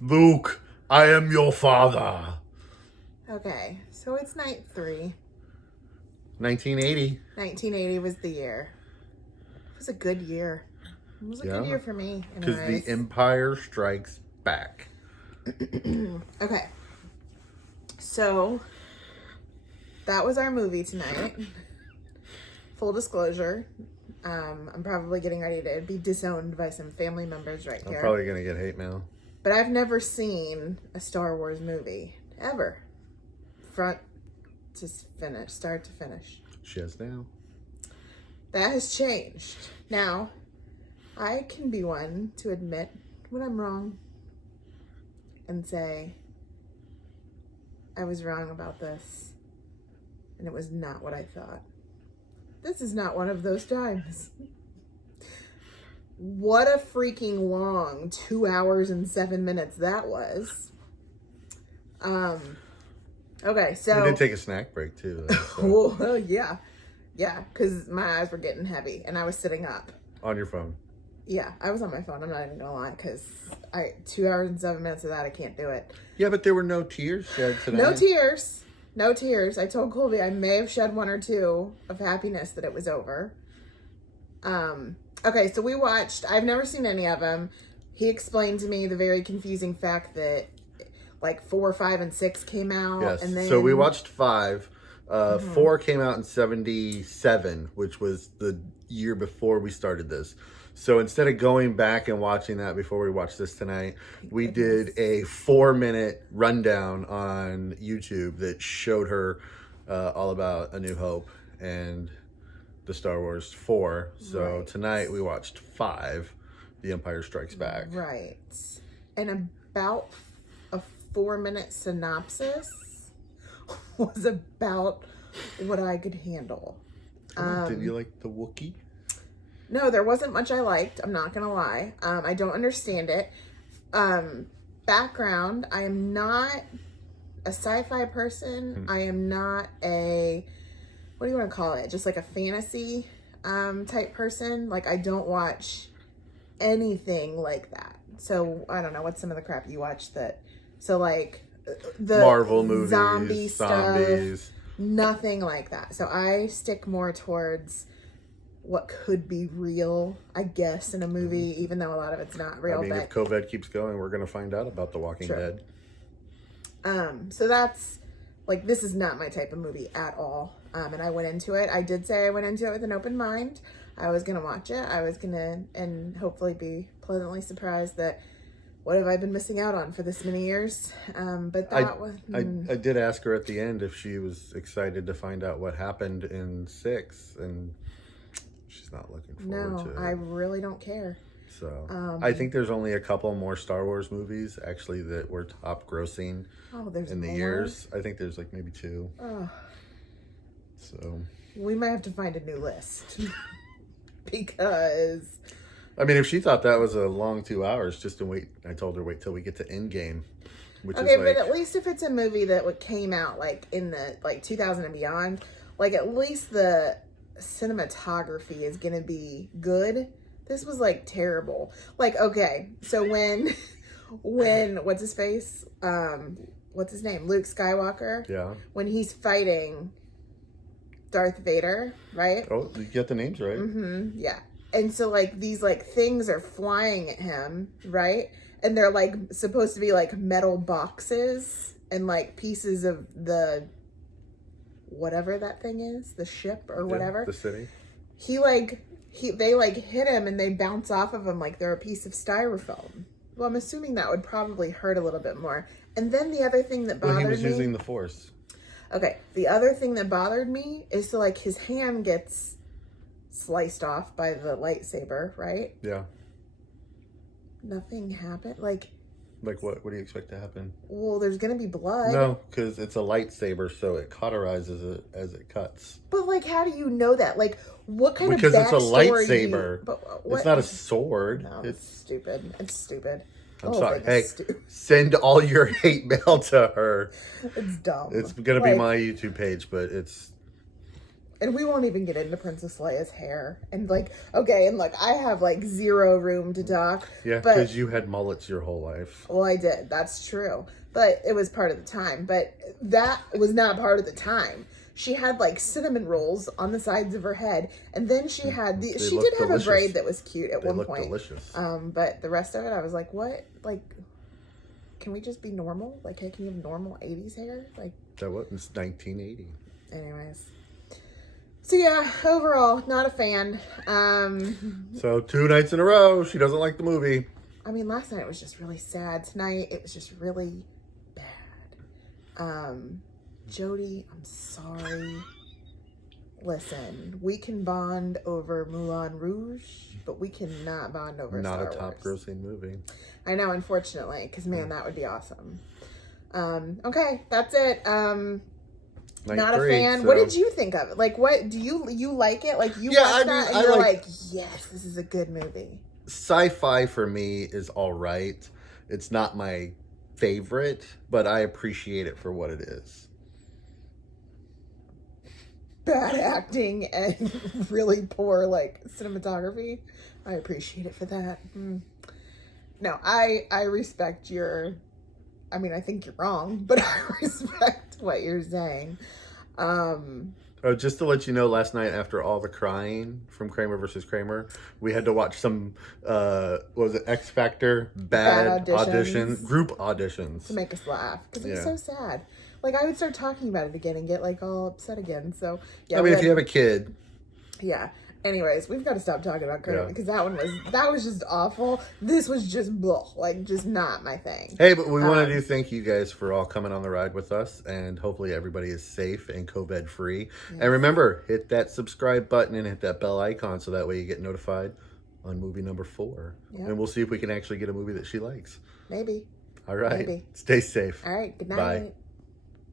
Luke, I am your father. Okay, so it's night 3. 1980. 1980 was the year. It was a good year. It was a good year for me. Because the Anyways. Empire Strikes Back. Okay. So, that was our movie tonight. Full disclosure, I'm probably getting ready to be disowned by some family members right here. I'm probably going to get hate mail. But I've never seen a Star Wars movie. Ever. Front to finish. Start to finish. She has now. That has changed. Now, I can be one to admit when I'm wrong and say, I was wrong about this, and it was not what I thought. This is not one of those times. What a freaking long 2 hours and 7 minutes that was. Okay, so... We did take a snack break, too. So. Oh, yeah. Yeah, because my eyes were getting heavy, and I was sitting up. On your phone. Yeah, I was on my phone. I'm not even gonna lie, because 2 hours and 7 minutes of that, I can't do it. Yeah, but there were no tears shed today. No tears. No tears. I told Colby I may have shed 1 or 2 of happiness that it was over. Okay, so we watched. I've never seen any of them. He explained to me the very confusing fact that like 4, 5, and 6 came out. Yes. And then... So we watched 5. 4 came out in 77, which was the year before we started this. So instead of going back and watching that before we watched this tonight, we did a 4-minute rundown on YouTube that showed her all about A New Hope and the Star Wars 4. So tonight we watched 5, The Empire Strikes Back. Right. And about a 4-minute synopsis was about what I could handle. Did you like the Wookiee? No, there wasn't much I liked. I'm not gonna lie. I don't understand it. Background, I am not a sci-fi person. I am not a, what do you want to call it? Just like a fantasy type person. Like, I don't watch anything like that. So, I don't know. What's some of the crap you watch that... So, like, the Marvel movies, zombie zombies. stuff. Nothing like that. So, I stick more towards what could be real, I guess, in a movie, even though a lot of it's not real. I mean, if COVID keeps going, we're going to find out about The Walking Dead. So that's, like, this is not my type of movie at all. And I went into it. I did say I went into it with an open mind. I was going to watch it. I was going to, and hopefully be pleasantly surprised that what have I been missing out on for this many years? But that was... I did ask her at the end if she was excited to find out what happened in 6, and she's not looking forward to it. No, I really don't care. So I think there's only a couple more Star Wars movies actually that were top grossing in the years. I think there's like maybe 2. So we might have to find a new list because I mean, if she thought that was a long 2 hours just to wait, I told her wait till we get to Endgame, which is like, but at least if it's a movie that came out like in the like 2000 and beyond, like at least the cinematography is gonna be good. This was like terrible. Like, okay, so when what's his face? What's his name? Luke Skywalker. Yeah. When he's fighting Darth Vader, right? Oh, you get the names right. Mm-hmm. Yeah. And so like these like things are flying at him, right? And they're like supposed to be like metal boxes and like pieces of the whatever that thing is, the ship or whatever. The city. They like hit him and they bounce off of him like they're a piece of styrofoam. Well, I'm assuming that would probably hurt a little bit more. And then the other thing that bothered me... Well, he was using the Force. Okay, the other thing that bothered me is so like his hand gets sliced off by the lightsaber, right? Yeah. Nothing happened. Like what? What do you expect to happen? Well, there's gonna be blood. No, because it's a lightsaber, so it cauterizes it as it cuts. But like, how do you know that? Like, what kind because of it's a lightsaber? It's not a sword. No, it's stupid. It's stupid. I'm sorry. Hey, send all your hate mail to her. It's dumb. It's gonna be my YouTube page, but it's. And we won't even get into Princess Leia's hair. And like, okay, and like I have like zero room to talk. Yeah, but because you had mullets your whole life. well, I did. That's true. But it was part of the time. But that was not part of the time. She had like cinnamon rolls on the sides of her head, and then she had They she look did have delicious. a braid that was cute at They one look point. delicious. But the rest of it, I was like, what? Like, can we just be normal? Like, hey, can you have normal 80s hair? Like, That was it's 1980. anyways. So yeah, overall, not a fan. So 2 nights in a row, she doesn't like the movie. I mean, last night was just really sad. Tonight, it was just really bad. Jody, I'm sorry. Listen, we can bond over Moulin Rouge, but we cannot bond over Not Star a top Wars. grossing movie. I know, unfortunately, because man, that would be awesome. Okay, that's it. Night Not 3, a fan. so- What did you think of it? Like, what do you like it? Like, you Yeah, watched I mean, that and I you're like- like, yes, this is a good movie. Sci-fi for me is all right. It's not my favorite, but I appreciate it for what it is. Bad acting and really poor like cinematography. I appreciate it for that. No, I respect your. I mean, I think you're wrong, but I respect what you're saying. Oh, just to let you know, last night after all the crying from Kramer versus Kramer, we had to watch some, what was it, X Factor bad auditions. group auditions. To make us laugh because it was Yeah. so sad. Like I would start talking about it again and get like all upset again. So yeah, I mean, if you have a kid, yeah. Anyways, we've got to stop talking about Kramer Yeah. because that was just awful. This was just blah, like just not my thing. hey, but we want to thank you guys for all coming on the ride with us, and hopefully everybody is safe and COVID free. And remember, hit that subscribe button and hit that bell icon so that way you get notified on movie number 4. Yeah. And we'll see if we can actually get a movie that she likes. Maybe. All right. Maybe. Stay safe. All right. Good night. Bye.